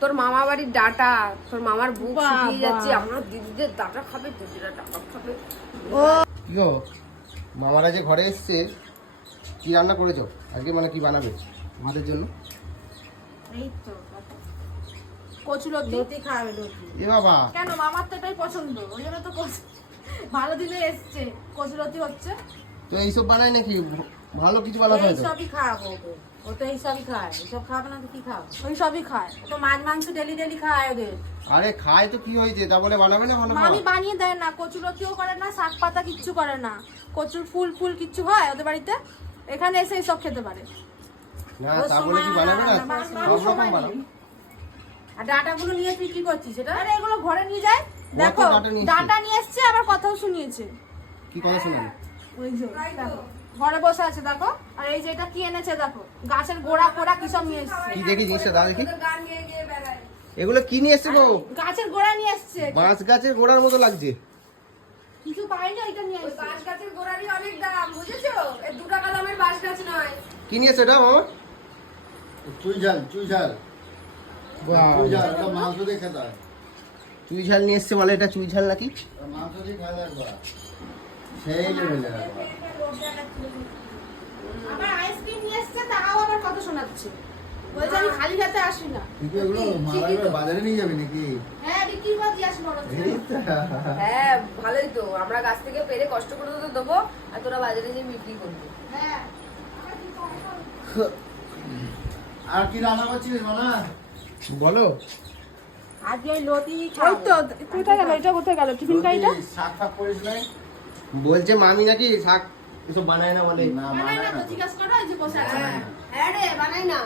তোর মামা বাড়ির ডাটা, তোর মামার বুক শুকিয়ে যাচ্ছে, আমার দিদিদের ডাটা খাবে, দিদিরা ডাটা খাবে। ও কি গো, মামারা যে ঘরে এসছে, কি রান্না করেছো আজকে? মানে কি বানাবে আমাদের জন্য? এই তো কচুলতি খাবে লতি। এ বাবা, কেন মামার তো এটাই পছন্দ, ওই জন্য তো ভালো দিনে এসছে, কচুলতি হচ্ছে। তো এইসব বানায় নাকি? ভালো কিছু বানাতে হয় তো। এইসবই খাবো, ও তো এইসবই খায়। এইসব খাবে না তো কি খাবে? ওই সবই খায়। ও তো মাছ মাংস ডেলি ডেলি খায় ওদের। আরে খায় তো কি হয়েছে, তা বলে বানাবে না ভালো? মামি বানিয়ে দেয় না, কচুলতিও করে না, শাক পাতা কিচ্ছু করে না, কচুর ফুল ফুল কিচ্ছু হয় ওদের বাড়িতে? এখানে এসে সব খেতে পারে না, তা বলে কি বানাবে না? সব রকম বানাবে। আর ডাটাগুলো নিয়ে তুই কি করছিস? সেটা আরে এগুলো ঘরে নিয়ে যায়। দেখো ডাটা নিয়ে এসছে, আবার কথাও শুনিয়েছে। কি কথা শুনাবে? ওই যে দেখো ঘরে বসে আছে, দেখো। আর এই যে এটা কি এনেছে দেখো, গাছের গোড়া ফোড়া কি সব নিয়ে এসছে। কি দেখি জিনিসটা, দাও দেখি। এগুলো কি নিয়ে এসছে গো? গাছের গোড়া নিয়ে এসছে। বাঁশ গাছের গোড়ার মতো লাগছে। কিছু পাইনি, এটা নিয়ে এসছে। বাঁশ গাছের গোড়ারই অনেক দাম, বুঝেছো? এই 2 টাকা দামের বাঁশ গাছ নয়। কি নিয়ে এসছে এটা মামা? চুই ঝাল, চুই ঝাল, বাহ, চুই ঝাল। এটা মাংস দিয়ে খেতে হয়। চুই ঝাল নিয়ে এসছে বলে, এটা চুই ঝাল নাকি? এটা মাংস দিয়ে খাওয়া একবার সেই লেভেলের একবার। আবার আইসক্রিম নিয়ে এসছে, তাও আবার কথা শোনাচ্ছে। বলছে আমি খালি হাতে আসি না। কিন্তু এগুলো মারা করে বাজারে নিয়ে যাবি নাকি? হ্যাঁ বিক্রি করে দিয়ে আসি মনে হচ্ছে। হ্যাঁ ভালোই তো, আমরা গাছ থেকে পেরে কষ্ট করে তো দেবো, আর তোরা বাজারে যেয়ে বিক্রি করবি। হ্যাঁ আর কি রান্না করছিস মানা? বলো। আজকে ওই লতি ওই তো কোথায় গেল, এটা কোথায় গেল টিফিন কারিটা? শাক ফাক করিস নাই? বলছে মামি নাকি শাক এসব বানায় না বলে। না বানাই মানে না তো, জিজ্ঞাসা করো, এই যে বসে আছে। হ্যাঁ রে, বানাই না।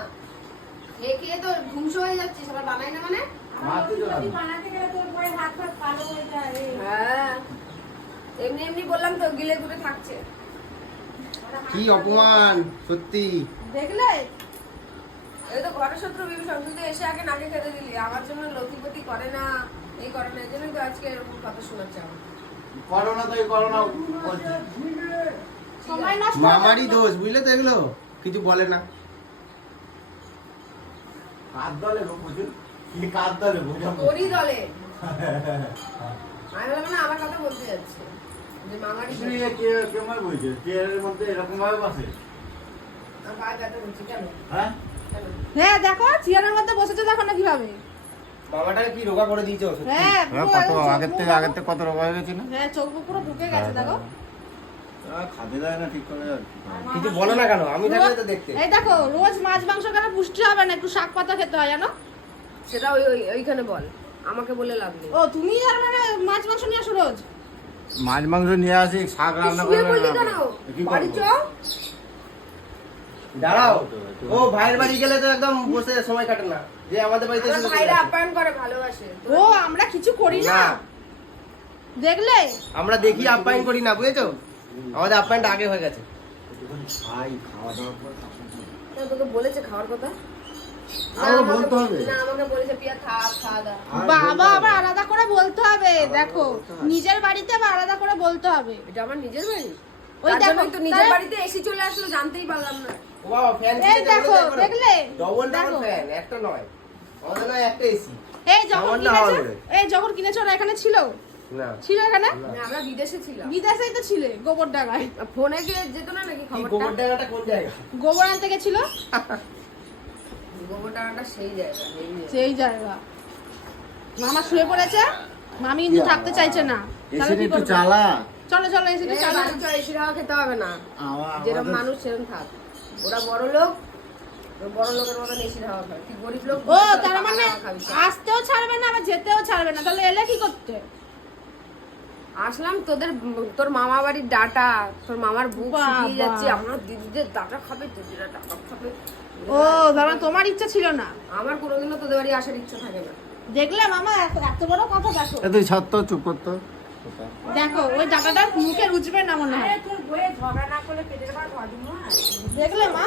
খেয়ে খেয়ে তো ধ্বংস হয়ে যাচ্ছিস, আবার বানাই না মানে? মারতে তো লতি বানাতে গেলে তোর পরে হাত ফাত কালো হয়ে যায়। হ্যাঁ, এমনি এমনি বললাম তো, গিলে গুলে থাকছে। কি অপমান সত্যি। দেখলে এই তো ঘরের শত্রু বিভীষণ, তুই তো এসে আগে নাকে খেতে দিলি, আমার জন্য লতিপতি করে না, এই করে না, এই জন্যই তো আজকে এরকম কথা শোনাচ্ছে আমার। করোনা তো এই করোনা বলছি। সময় নষ্ট হয়ে মামারই যাচ্ছে। দোষ, বুঝলে তো, এগুলো কিছু বলে না। কার দলে গো বুঝুন? কি কার দলে বুঝাবো? তোরই দলে। আমি বললাম না, আমার কথা বলতে যাচ্ছে যে মামারই তুই কে কেমন বলছে? চেয়ারের মধ্যে এরকম ভাবে বসে? পায়ে ব্যথা হচ্ছে কেন? হ্যাঁ? কেন? হ্যাঁ দেখো চেয়ারের মধ্যে বসেছে, দেখো না কিভাবে। মামাটাকে কি রোগা করে দিয়েছো সত্যি? হ্যাঁ পুরো আগের থেকে কত রোগ হয়ে গেছে না? হ্যাঁ চোখ মুখ পুরো ঢুকে গেছে দেখো। খাতে দেয় না ঠিক করে আর কি। কিছু বলো না কেন? আমি থাকলে তো দেখতে। এই দেখো রোজ মাছ মাংস কেন পুষ্টি হবে না, একটু শাক পাতা খেতে হয় জানো। সেটা ওইখানে বল, আমাকে বলে লাভ নেই। ও তুমি আর মানে মাছ মাংস নিয়ে আসো রোজ। মাছ মাংস নিয়ে আসি, শাক রান্না শুয়ে করে বললি কেন? কি বাড়ি চ। দাঁড়াও, ও ভাইয়ের বাড়ি গেলে তো একদম বসে সময় কাটে না, যে আমাদের বাড়িতে আমার এসে ভাইরা আপ্যায়ন করে, ভালোবাসে। ও আমরা কিছু করি না না। দেখলে। আমরা দেখি আপ্যায়ন করি না, বুঝেছো? আমাদের আপ্যায়নটা আগে হয়ে গেছে। খাই, খাওয়া দাওয়ার পর কেন, তোকে বলেছে খাওয়ার কথা? আমাকে বলতে হবে। না, আমাকে বলেছে পিয়া খাওয়া দাওয়া। বাবা আবার আলাদা করে বলতে হবে, দেখো নিজের বাড়িতে আবার আলাদা করে বলতে হবে। এটা আমার নিজের বাড়ি, ওই তার দেখো, জন্যই তো নিজের তাহলে- বাড়িতে এসি চলে আসলো, জানতেই পারলাম না। ও বাবা, ফ্যান এই দেখো দেখলে ডবল দেখো। ফ্যান, একটা নয়, আমাদের নয় একটা এসি। এই যখন সামান্য কিনেছো, হাওয়া দেবে। এই যখন কিনেছো ওরা এখানে ছিল, না, ছিল এখানে আমরা বিদেশে ছিলাম। বিদেশেই তো ছিলে, গোবর ডাঙায়। ফোনে গিয়ে যেত না নাকি কি খবরটা? গোবর ডাঙাটা কোন জায়গা? গোবর আনতে গেছিল গোবর ডাঙাটা সেই জায়গা, এই জায়গা। সেই জায়গা। মামা শুয়ে পড়েছে, মামি কিন্তু থাকতে চাইছে না। তাহলে কি একটু করবে? চালা। চলো চলো এসে এই চালা। বাড়ি চ, এসি খাওয়া খেতে হবে না, যেরকম আমাদের মানুষ সেরকম থাক। ওরা বড় লোক, বড় লোকের মতন এসি খাওয়া খাবে, তুই গরিব লোক, ও তোরা তার পাকা মানে খাওয়া খাবি। আসতেও ছাড়বে না আবার যেতেও ছাড়বে না, তাহলে এলে কি করতে? আসলাম তোর মামা বাড়ির ডাটা, তোর মামার বুক শুকিয়ে বাবা। যাচ্ছে, আমার দিদিদের ডাটা খাবে, দিদিরা ডাটা খাবে। ও তাহলে তোমার ইচ্ছা ছিল না। আমার কোনোদিনও তোদের বাড়ি আসার ইচ্ছা থাকে না। দেখলে মামা এত বড় কথা দেখো। তুই সত্য চুপ করতো। দেখো ওই ডাটাটা মুখে রুচবে না মনে হয়। দেখলে মা,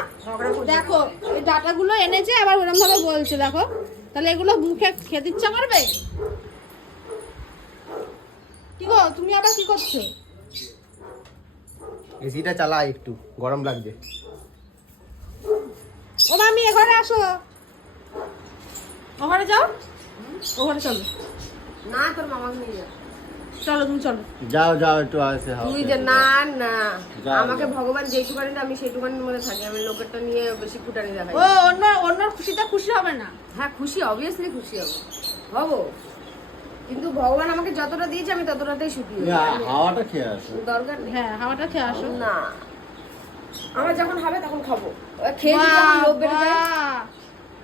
দেখো এই ডাটাগুলো এনেছে আবার ওরকম ভাবে বলছে, দেখো তাহলে এগুলো মুখে খেতে ইচ্ছা করবে? কি গো তুমি আবার কি করছো? এসিটা চালাই, একটু গরম লাগছে। ও মামি এখানে আসো। ওখানে যাও, ওখানে চলো, না তোর মামাকে নিয়ে যা। চলো তুমি চলো। যাও যাও একটু আসে তুই যে না না যাও, আমাকে যাও। ভগবান যেটুকানি আমি সেইটুকানির মধ্যে থাকি, আমি লোকেরটা নিয়ে বেশি ফুটানি দেখাই। ও অন্য অন্যর খুশিতে খুশি হবে না। হ্যাঁ খুশি, অবভিয়াসলি খুশি হবো, হবো, কিন্তু ভগবান আমাকে যতটা দিয়েছে আমি ততটাতেই সুখী হই। হাওয়াটা খেয়ে আসো। দরকার নেই। হ্যাঁ হাওয়াটা খেয়ে আসো। না আমার যখন হবে তখন খাবো, খেয়ে যদি আমার লোভ বেড়ে যায় বাহ!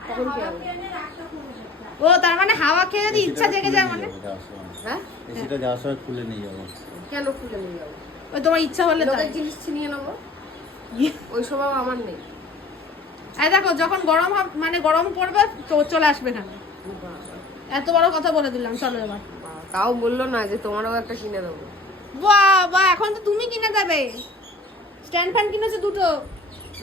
তখন খেয়ে ও তার মানে হাওয়া খেয়ে যদি ইচ্ছা জেগে যায় মানে, হ্যাঁ এসিটা যাওয়ার সময় খুলে নিয়ে যাবো। কেন খুলে নিয়ে যাবো? ওই তোমার ইচ্ছা হলে তাই। লোকের জিনিস ছিনিয়ে নেবো, ওই স্বভাব আমার নেই। এই দেখো যখন গরম মানে গরম পড়বে তো চলে আসবে এখানে। এত বড় কথা বলে দিলাম, চলো এবার। তাও বললো না যে তোমারও একটা কিনে দেবো। বাহ বাহ, এখন তো তুমি কিনে দেবে। স্ট্যান্ড ফ্যান কিনেছো দুটো,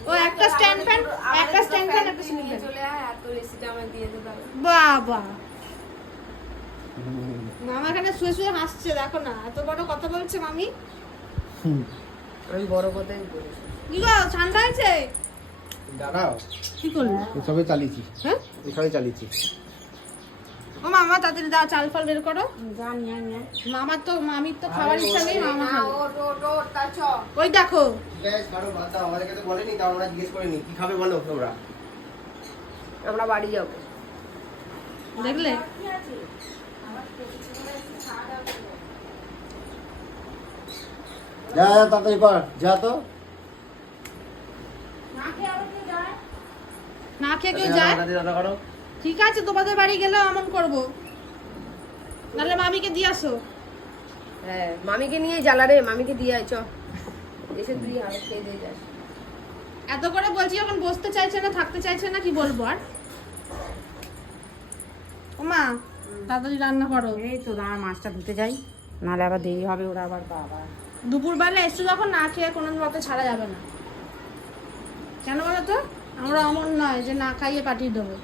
ও একটা স্ট্যান্ড ফ্যান, একটা স্ট্যান্ড ফ্যান, একটা সিলিং ফ্যান। চলে আয়, আর তোর এসিটা আমায় দিয়ে দিতে হবে। বাহ বাহ, মামা এখানে শুয়ে শুয়ে হাসছে, দেখো না এত বড় কথা বলছে মামি। আমি বড় কথাই বলেছি। কি গো ঠান্ডা হয়েছে? দাঁড়াও, কি করলি? এসবে চালিয়েছি, হ্যাঁ এসবে চালিয়েছি। ও মামা তাড়াতাড়ি দাও, চাল ফাল বের করো। মামার তো মামির তো খাবার ইচ্ছা নেই, মামা না, খাবে। ওট, ওট, ওট, তাই চ। ওই দেখো ঠিক আছে, ছাড়ো, বাদ দাও, আমাদেরকে তো বলেনি, তাও আমরা জিজ্ঞেস করিনি কি খাবে বলো তোমরা। আমরা বাড়ি যাবো। দেখলে, যা যা তাড়াতাড়ি কর, যা তো। না খেয়ে কেউ যায়? রান্না করো। ঠিক আছে, তোমাদের বাড়ি গেলেও এমন করবো, নাহলে মামিকে দিয়ে আসো। হ্যাঁ মামিকে নিয়ে জ্বালা রে, মামিকে দিয়ে আয় চ। এসে তুই হাড় খেয়ে দিয়ে যাস। এত করে বলছি যখন বসতে চাইছে না, থাকতে চাইছে না, কি বলবো আর। ও মা তাড়াতাড়ি রান্না করো। এই তো দাঁড়া, মাছটা ধুতে যাই, নাহলে আবার দেরি হবে, ওরা আবার বাবা। দুপুরবেলা এসছো যখন, না খেয়ে কোনো মতে ছাড়া যাবে না। কেন বলো তো, আমরা অমন নয় যে না খাইয়ে পাঠিয়ে দেবো।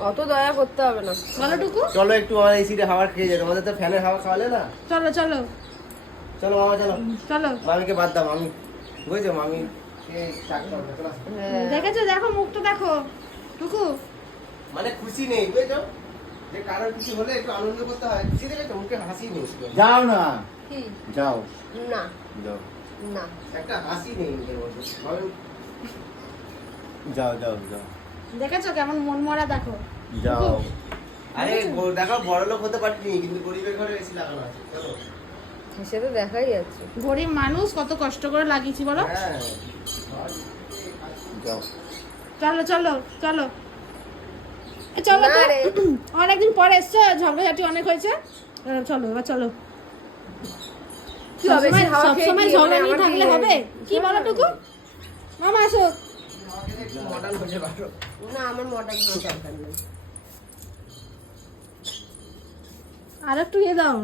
অত দয়া করতে হবে না। বলো টুকু, চলো একটু আমার এসিতে হাওয়া খেয়ে যাবে, আমাদের তো ফ্যানের হাওয়া খাওয়ালে না। চলো চলো চলো মামা চলো, চলো। মামিকে বাদ দাও, মামি বুঝেছো, মামি হ্যাঁ। দেখেছো, দেখো মুখটা দেখো টুকু। মানে খুশি নেই বুঝেছো, যে কারোর কিছু হলে একটু আনন্দ করতে হয়, খুশি দেখেছো মুখে হাসি নেই, যাও না, কি? যাও না যাও না একটা হাসি নেই মুখের মধ্যে। যাও যাও যাও দেখেছো কেমন মন মরা, দেখো। যাও। আরে দেখো বড় লোক হতে পারিনি, কিন্তু গরিবের ঘরে এসি লাগানো আছে, চলো। সে তো দেখাই যাচ্ছে। গরিব মানুষ, কত কষ্ট করে লাগিয়েছি বলো। হ্যাঁ যাও। চলো চলো চলো, এ চলো তো। না রে। অনেকদিন পরে এসছো, ঝগড়াঝাটি অনেক হয়েছে, চলো এবার চলো। কি হবে? সে হাওয়া খেয়ে সবসময় কি ঝগড়া মানে নিয়ে আমার থাকলে কি- হবে? কি বলো টুকু, মামা আসো। মডার্ন হয়ে পারো। না আমার মডার্ন হওয়ার দরকার নেই। আর একটু ইয়ে দাও,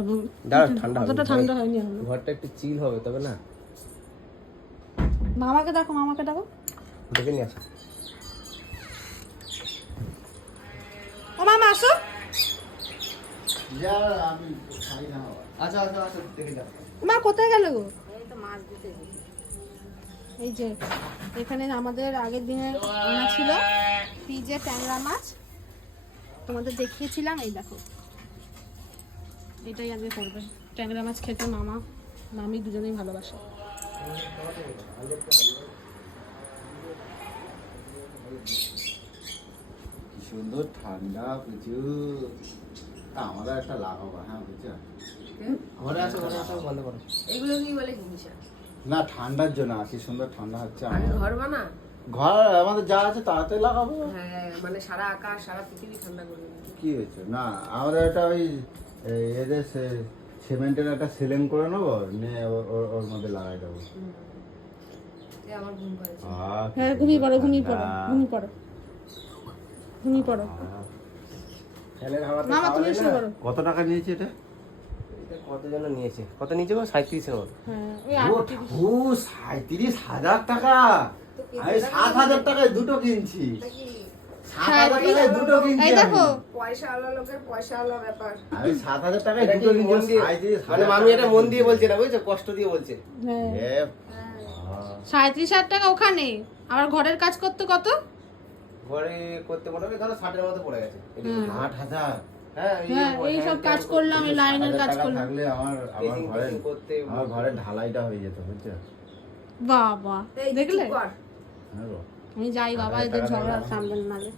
দাঁড়াও, ঠান্ডা হবে। অতটা ঠান্ডা হয়নি এখনো। ঘরটা একটু চিল হবে তবে না, মামাকে দেখো, মামাকে দেখো। দেখে নিয়ে আসো। ও মামা আসো। যা, আমি খাই না আবার। আচ্ছা আচ্ছা আচ্ছা, দেখে যাও। মা কোথায় গেল গো? এই তো মাছ ধুতে যাই। এই যে এখানে আমাদের আগের দিনে আনা ছিল ফ্রিজে ট্যাংরা মাছ, তোমাদের দেখিয়েছিলাম, এই দেখো এটাই আজকে করবে। ট্যাংরা মাছ খেতে মামা মামি দুজনেই ভালোবাসে। কি সুন্দর ঠান্ডা প্রচুর। আমাদের একটা লাগাবো, হ্যাঁ বুঝছো। ঘরে আসো, ঘরে আসো, বন্ধ করো। এগুলো কি বলে হিংসা? না ঠান্ডার জন্য, কি সুন্দর ঠান্ডা হচ্ছে আমি আমার। ঘর বানা। ঘর আমাদের যা আছে তাড়াতাড়ি লাগাবো। হ্যাঁ মানে সারা আকাশ সারা পৃথিবী ঠান্ডা করে দিবে। কি হয়েছে? না আমাদের একটা ওই এদের সিমেন্টের একটা সিলিং করে নেবো, নিয়ে ওর মধ্যে লাগাই দেবো। এ আমার ঘুম পাচ্ছে। কি হ্যাঁ ঘুমিয়ে পড়ো, সুন্দর ঘুমিয়ে পড়ো, ঠান্ডা। ঘুমিয়ে পড়ো, ঘুমিয়ে পড়ো। ফ্যানের হাওয়াতে মামা তুমি খাওয়ালে শুয়ে না। পড়ো। কত টাকা নিয়েছে এটা? এটা কত যেন নিয়েছে, কত নিয়েছে গো? 37 মতো। হ্যাঁ ওই ও 37,000 টাকা। আমি 7,000 টাকায় দুটো কিনছি। 7,000 টাকায় দুটো কিনছি এই দেখো আমি। পয়সা আলা লোকের পয়সা আলা ব্যাপার। আমি 7,000 টাকায় এটা দুটো কি কিনছি। মন দিয়ে- 37,000 মানে মামি এটা মন দিয়ে বলছে না বুঝছো, কষ্ট দিয়ে বলছে। হ্যাঁ এ, 37,000 টাকা ওখানে, আবার ঘরের কাজ করতে কত? ঘরে করতে মোটামুটি ধরো 60-এর মতো পড়ে গেছে। 8,000 হ্যাঁ হ্যাঁ এই সব কাজ করলাম, এই লাইনের 60,000 কাজ টাকা করলাম। থাকলে আমার Casing ঘরে ফেসিং করতে আমার ঘরের ঢালাইটা হয়ে যেত বুঝছো? বাবা এই দেখলে চুপ কর। হ্যাঁ গো। আমি যাই বাবা, 8,000 এদের টাকা ঝগড়া লাগবে। সামলান নালে।